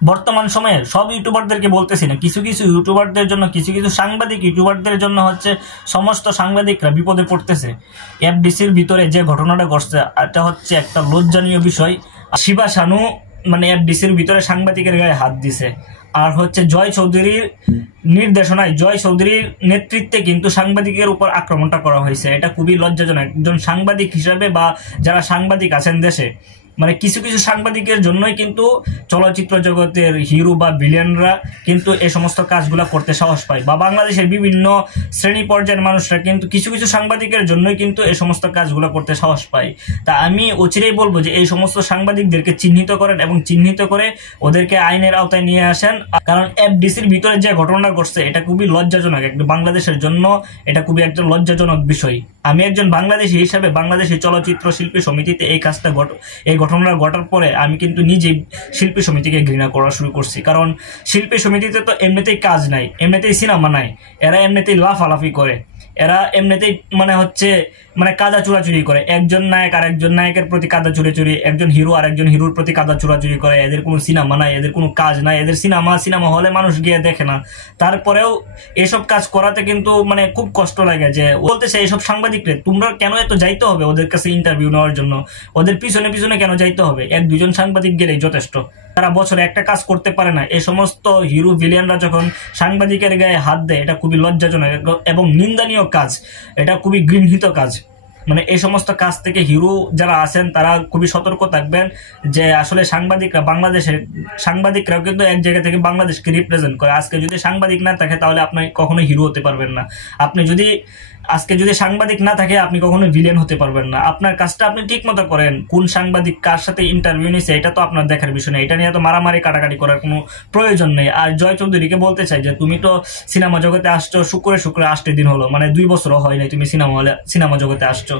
বর্তমান সময়ে সব ইউটিউবারদেরকে বলতেছি না, কিছু কিছু ইউটিউবারদের জন্য, কিছু কিছু সাংবাদিক ইউটিউবারদের জন্য হচ্ছে সমস্ত সাংবাদিকরা বিপদে পড়তেছে। এফডিসির ভিতরে যে ঘটনাটা ঘটছে এটা হচ্ছে একটা লজ্জানীয় বিষয়। শিবা শানু মানে এফডিসির ভিতরে সাংবাদিকের গায়ে হাত দিছে, আর হচ্ছে জয় চৌধুরীর নির্দেশনায়, জয় চৌধুরীর নেতৃত্বে কিন্তু সাংবাদিকের উপর আক্রমণটা করা হয়েছে। এটা খুবই লজ্জাজনক। একজন সাংবাদিক হিসাবে বা যারা সাংবাদিক আছেন দেশে, মানে কিছু কিছু সাংবাদিকের জন্যই কিন্তু চলচ্চিত্র জগতের হিরো বা ভিলেনরা কিন্তু এই সমস্ত কাজগুলো করতে সাহস পায়, বা বাংলাদেশের বিভিন্ন শ্রেণী পর্যায়ের মানুষরা কিন্তু কিছু কিছু সাংবাদিকের জন্যই কিন্তু এই সমস্ত কাজগুলো করতে সাহস পায়। তা আমি অচিরেই বলবো যে এই সমস্ত সাংবাদিকদেরকে চিহ্নিত করেন এবং চিহ্নিত করে ওদেরকে আইনের আওতায় নিয়ে আসেন। কারণ এফডিসির ভিতরে যে ঘটনাটা ঘটছে এটা খুবই লজ্জাজনক, একটা বাংলাদেশের জন্য এটা খুবই একটা লজ্জাজনক বিষয়। আমি একজন বাংলাদেশি হিসাবে বাংলাদেশি চলচ্চিত্র শিল্পী সমিতিতে এই কাজটা এই ঘটনা ঘটার পরে আমি কিন্তু নিজেই শিল্পী সমিতিকে ঘৃণা করা শুরু করছি। কারণ শিল্পী সমিতিতে তো এমনিতেই কাজ নাই, এমনিতেই সিনেমা নাই, এরা এমনিতেই লাফালাফি করে, এরা এমনিতেই মানে কাদা চুরাচুরি করে। একজন নায়ক আর একজন নায়কের প্রতি কাদা চুরি, একজন হিরো আর একজন হিরোর প্রতি কাদা চুরাচুরি করে। এদের কোনো সিনেমা নাই, এদের কোনো কাজ নাই, এদের সিনেমা হলে মানুষ গিয়ে দেখে না। তারপরেও এসব কাজ করাতে কিন্তু মানে খুব কষ্ট লাগে। যে বলতেছে এইসব সাংবাদিকরে তোমরা কেন এত যাইতে হবে ওদের কাছে ইন্টারভিউ নেওয়ার জন্য, ওদের পিছনে পিছনে কেন যাইতে হবে? এক দুজন সাংবাদিক গেলেই যথেষ্ট, তারা বছরে একটা কাজ করতে পারে না। এই সমস্ত হিরো ভিলিয়ানরা যখন সাংবাদিকের গায়ে হাত দেয় এটা খুবই লজ্জাজনক এবং নিন্দনীয় কাজ, এটা খুবই ঘৃণিত কাজ। মানে এই সমস্ত কাজ থেকে হিরো যারা আছেন তারা খুবই সতর্ক থাকবেন যে আসলে বাংলাদেশের সাংবাদিকরাও কিন্তু এক জায়গা থেকে বাংলাদেশকে রিপ্রেজেন্ট করে। আজকে যদি সাংবাদিক না থাকে তাহলে আপনি কখনোই হিরো হতে পারবেন না। আজকে যদি সাংবাদিক না থাকে আপনি কখনোই ভিলেন হতে পারবেন না। আপনার কাজটা আপনি ঠিক মতো করেন। কোন সাংবাদিক কার সাথে ইন্টারভিউ নিছে এটা তো আপনার দেখার বিষয় নেই, এটা নিয়ে তো মারামারি কাটাকাটি করার কোনো প্রয়োজন নেই। আর জয় চৌধুরীকে বলতে চাই যে তুমি তো সিনেমা জগতে আসছো শুক্রে 8 দিন হলো, মানে 2 বছরও হয় নাই তুমি সিনেমা জগতে আসছো।